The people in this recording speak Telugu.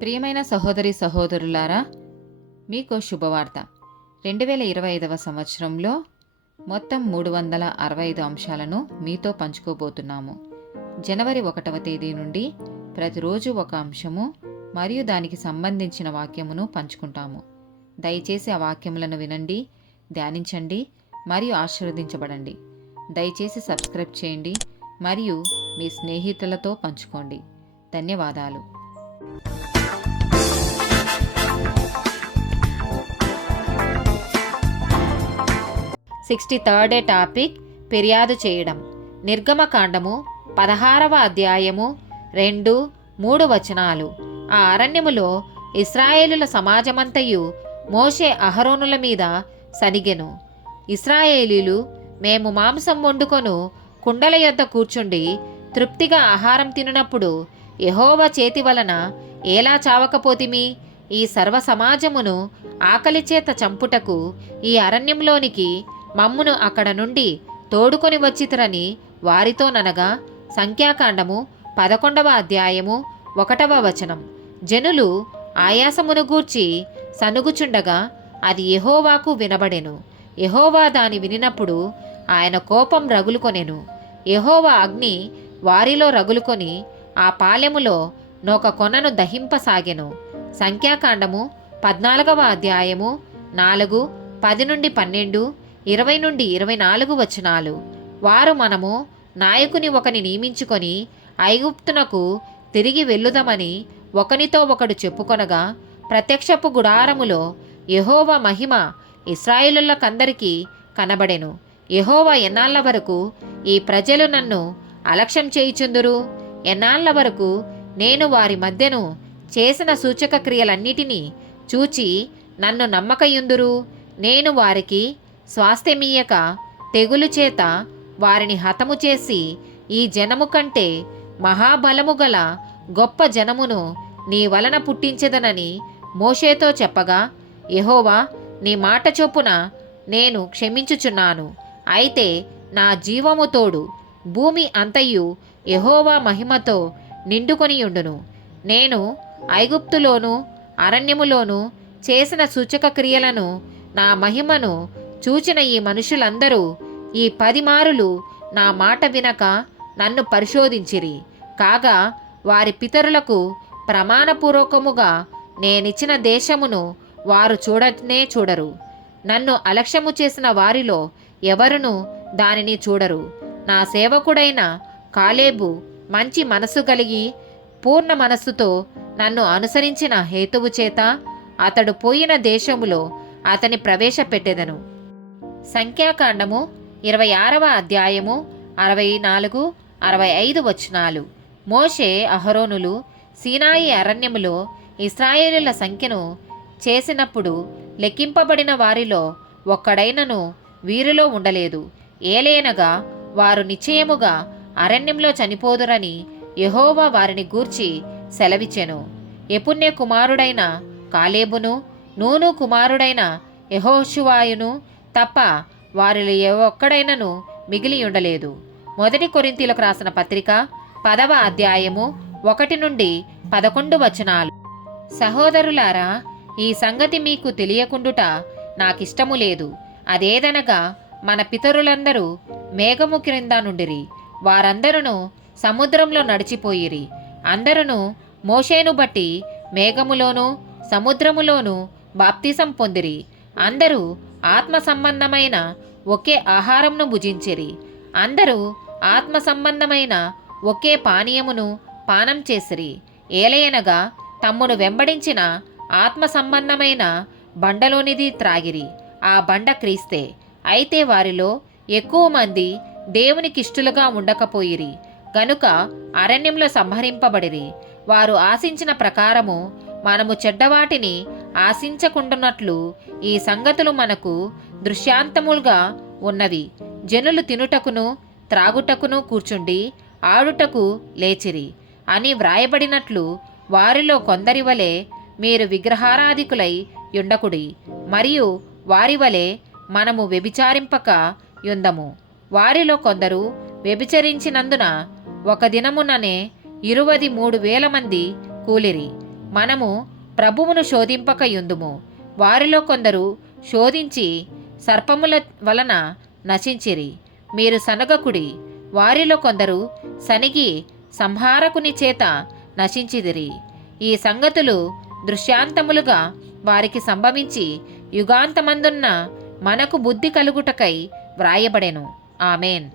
ప్రియమైన సహోదరి సహోదరులారా, మీకు శుభవార్త. 2025వ సంవత్సరంలో మొత్తం 365 అంశాలను మీతో పంచుకోబోతున్నాము. జనవరి 1వ తేదీ నుండి ప్రతిరోజు ఒక అంశము మరియు దానికి సంబంధించిన వాక్యమును పంచుకుంటాము. దయచేసి ఆ వాక్యములను వినండి, ధ్యానించండి మరియు ఆశీర్వదించబడండి. దయచేసి సబ్స్క్రైబ్ చేయండి మరియు మీ స్నేహితులతో పంచుకోండి. ధన్యవాదాలు. 63rd టాపిక్ ఫిర్యాదు చేయడం. నిర్గమకాండము 16వ అధ్యాయము 2-3 వచనాలు. ఆ అరణ్యములో ఇశ్రాయేలుల సమాజమంతయు మోషే అహరోనుల మీద సనిగెను. ఇశ్రాయేలీలు, మేము మాంసం వండుకొను కుండల యొద్ద కూర్చుండి తృప్తిగా ఆహారం తినునప్పుడు యెహోవా చేతి వలన ఎలా చావకపోతిమి? ఈ సర్వ సమాజమును ఆకలిచేత చంపుటకు ఈ అరణ్యంలోనికి మమ్మును అక్కడ నుండి తోడుకొని వచ్చితురని వారితో ననగా. సంఖ్యాకాండము 11వ అధ్యాయము 1వ వచనం. జనులు ఆయాసమును గూర్చి సనుగుచుండగా అది యెహోవాకు వినబడెను. యెహోవా దాని వినినప్పుడు ఆయన కోపం రగులుకొనెను. యెహోవా అగ్ని వారిలో రగులుకొని ఆ పాలెములో నొక కొనను దహింపసాగెను. సంఖ్యాకాండము 14వ అధ్యాయము 4, 10-12, 20-24 వచనాలు. వారు, మనము నాయకుని ఒకని నియమించుకొని ఐగుప్తునకు తిరిగి వెళ్ళుదమని ఒకనితో ఒకడు చెప్పుకొనగా, ప్రత్యక్షపు గుడారములో యెహోవా మహిమ ఇశ్రాయేలులకందరికీ కనబడెను. యెహోవా, ఎన్నాళ్ల వరకు ఈ ప్రజలు నన్ను అలక్ష్యం చేయుచుందురు? ఎన్నాళ్ల వరకు నేను వారి మధ్యను చేసిన సూచక క్రియలన్నిటినీ చూచి నన్ను నమ్మకయుందురు? నేను వారికి స్వాస్థ్యమీయక తెగులు చేత వారిని హతము చేసి ఈ జనము కంటే మహాబలము గల గొప్ప జనమును నీ వలన పుట్టించెదనని మోషేతో చెప్పగా, యెహోవా, నీ మాట చొప్పున నేను క్షమించుచున్నాను. అయితే నా జీవము తోడు భూమి అంతయు యెహోవా మహిమతో నిండుకొనియుండును. నేను ఐగుప్తులోను అరణ్యములోను చేసిన సూచక క్రియలను, నా మహిమను చూచిన ఈ మనుషులందరూ ఈ 10 మారులు నా మాట వినక నన్ను పరిశోధించిరి. కాగా వారి పితరులకు ప్రమాణపూర్వకముగా నేనిచ్చిన దేశమును వారు చూడనే చూడరు. నన్ను అలక్ష్యము చేసిన వారిలో ఎవరునూ దానిని చూడరు. నా సేవకుడైన కాలేబు మంచి మనసు కలిగి పూర్ణ మనస్సుతో నన్ను అనుసరించిన హేతువు చేత అతడు పోయిన దేశములో అతని ప్రవేశపెట్టెదను. సంఖ్యాకాండము 26వ అధ్యాయము 64-65 వచనాలు. మోషే అహరోనులు సీనాయి అరణ్యములో ఇశ్రాయేలుల సంఖ్యను చేసినప్పుడు లెక్కింపబడిన వారిలో ఒక్కడైనను వీరిలో ఉండలేదు. ఏలయనగా వారు నిశ్చయముగా అరణ్యంలో చనిపోదురని యెహోవా వారిని గూర్చి సెలవిచ్చెను. యెఫున్నె కుమారుడైన కాలేబును, నూను కుమారుడైన యెహోషువాయును తప్ప వారిలో ఏ ఒక్కడైనను మిగిలి ఉండలేదు. 1 కొరింథీయులకు రాసిన పత్రిక 10వ అధ్యాయము 1-11 వచనాలు. సహోదరులారా, ఈ సంగతి మీకు తెలియకుండుట నాకిష్టము లేదు. అదేదనగా, మన పితరులందరూ మేఘము క్రింద నుండిరి. వారందరూ సముద్రంలో నడిచిపోయిరి. అందరూ మోషేను బట్టి మేఘములోను సముద్రములోను బాప్తిసం పొందిరి. అందరూ ఆత్మ సంబంధమైన ఒకే ఆహారమును భుజించిరి. అందరూ ఆత్మ సంబంధమైన ఒకే పానీయమును పానం చేసిరి. ఏలయనగా తమ్మును వెంబడించిన ఆత్మ సంబంధమైన బండలోనిది త్రాగిరి. ఆ బండ క్రీస్తే. అయితే వారిలో ఎక్కువ మంది దేవునికిష్టులుగా ఉండకపోయిరి గనుక అరణ్యంలో సంహరింపబడిరి. వారు ఆశించిన ప్రకారము మనము చెడ్డవాటిని ఆశించకుండునట్లు ఈ సంగతులు మనకు దృశ్యాంతములుగా ఉన్నవి. జనులు తినుటకును త్రాగుటకును కూర్చుండి ఆడుటకు లేచిరి అని వ్రాయబడినట్లు వారిలో కొందరి వలె మీరు విగ్రహారాధికులై యుండకుడి. మరియు వారి వలె మనము వ్యభిచారింపక యుందము. వారిలో కొందరు వ్యభిచరించినందున ఒక దినముననే 23,000 మంది కూలిరి. మనము ప్రభువును శోధింపకయుందుము. వారిలో కొందరు శోధించి సర్పముల వలన నశించిరి. మీరు సనగకుడి. వారిలో కొందరు సనిగి సంహారకుని చేత నశించిదిరి. ఈ సంగతులు దృశ్యాంతములుగా వారికి సంభవించి యుగాంతమందున్న మనకు బుద్ధి కలుగుటకై వ్రాయబడెను. ఆమేన్.